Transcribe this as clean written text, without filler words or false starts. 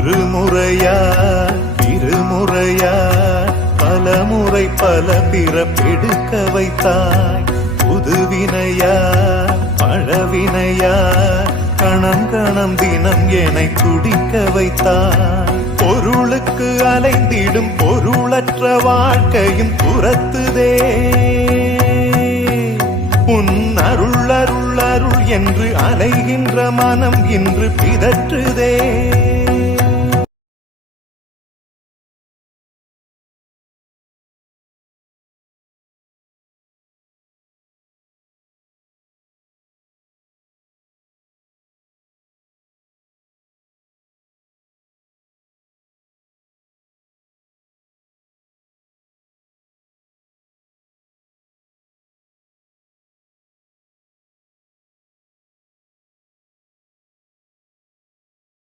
ஒரு முறையா இருமுறையா பல முறை பல பிறப்பெடுக்க வைத்தாய். புதுவினையா பழவினையா கணம் கணம் தினம் என்னை துடிக்க வைத்தாய். பொருளுக்கு அலைந்திடும் பொருளற்ற வாழ்க்கையும் துரத்துதே. உன் அருள் அருள் அருள் என்று அலைகின்ற மனம் இன்று பிதற்றுதே.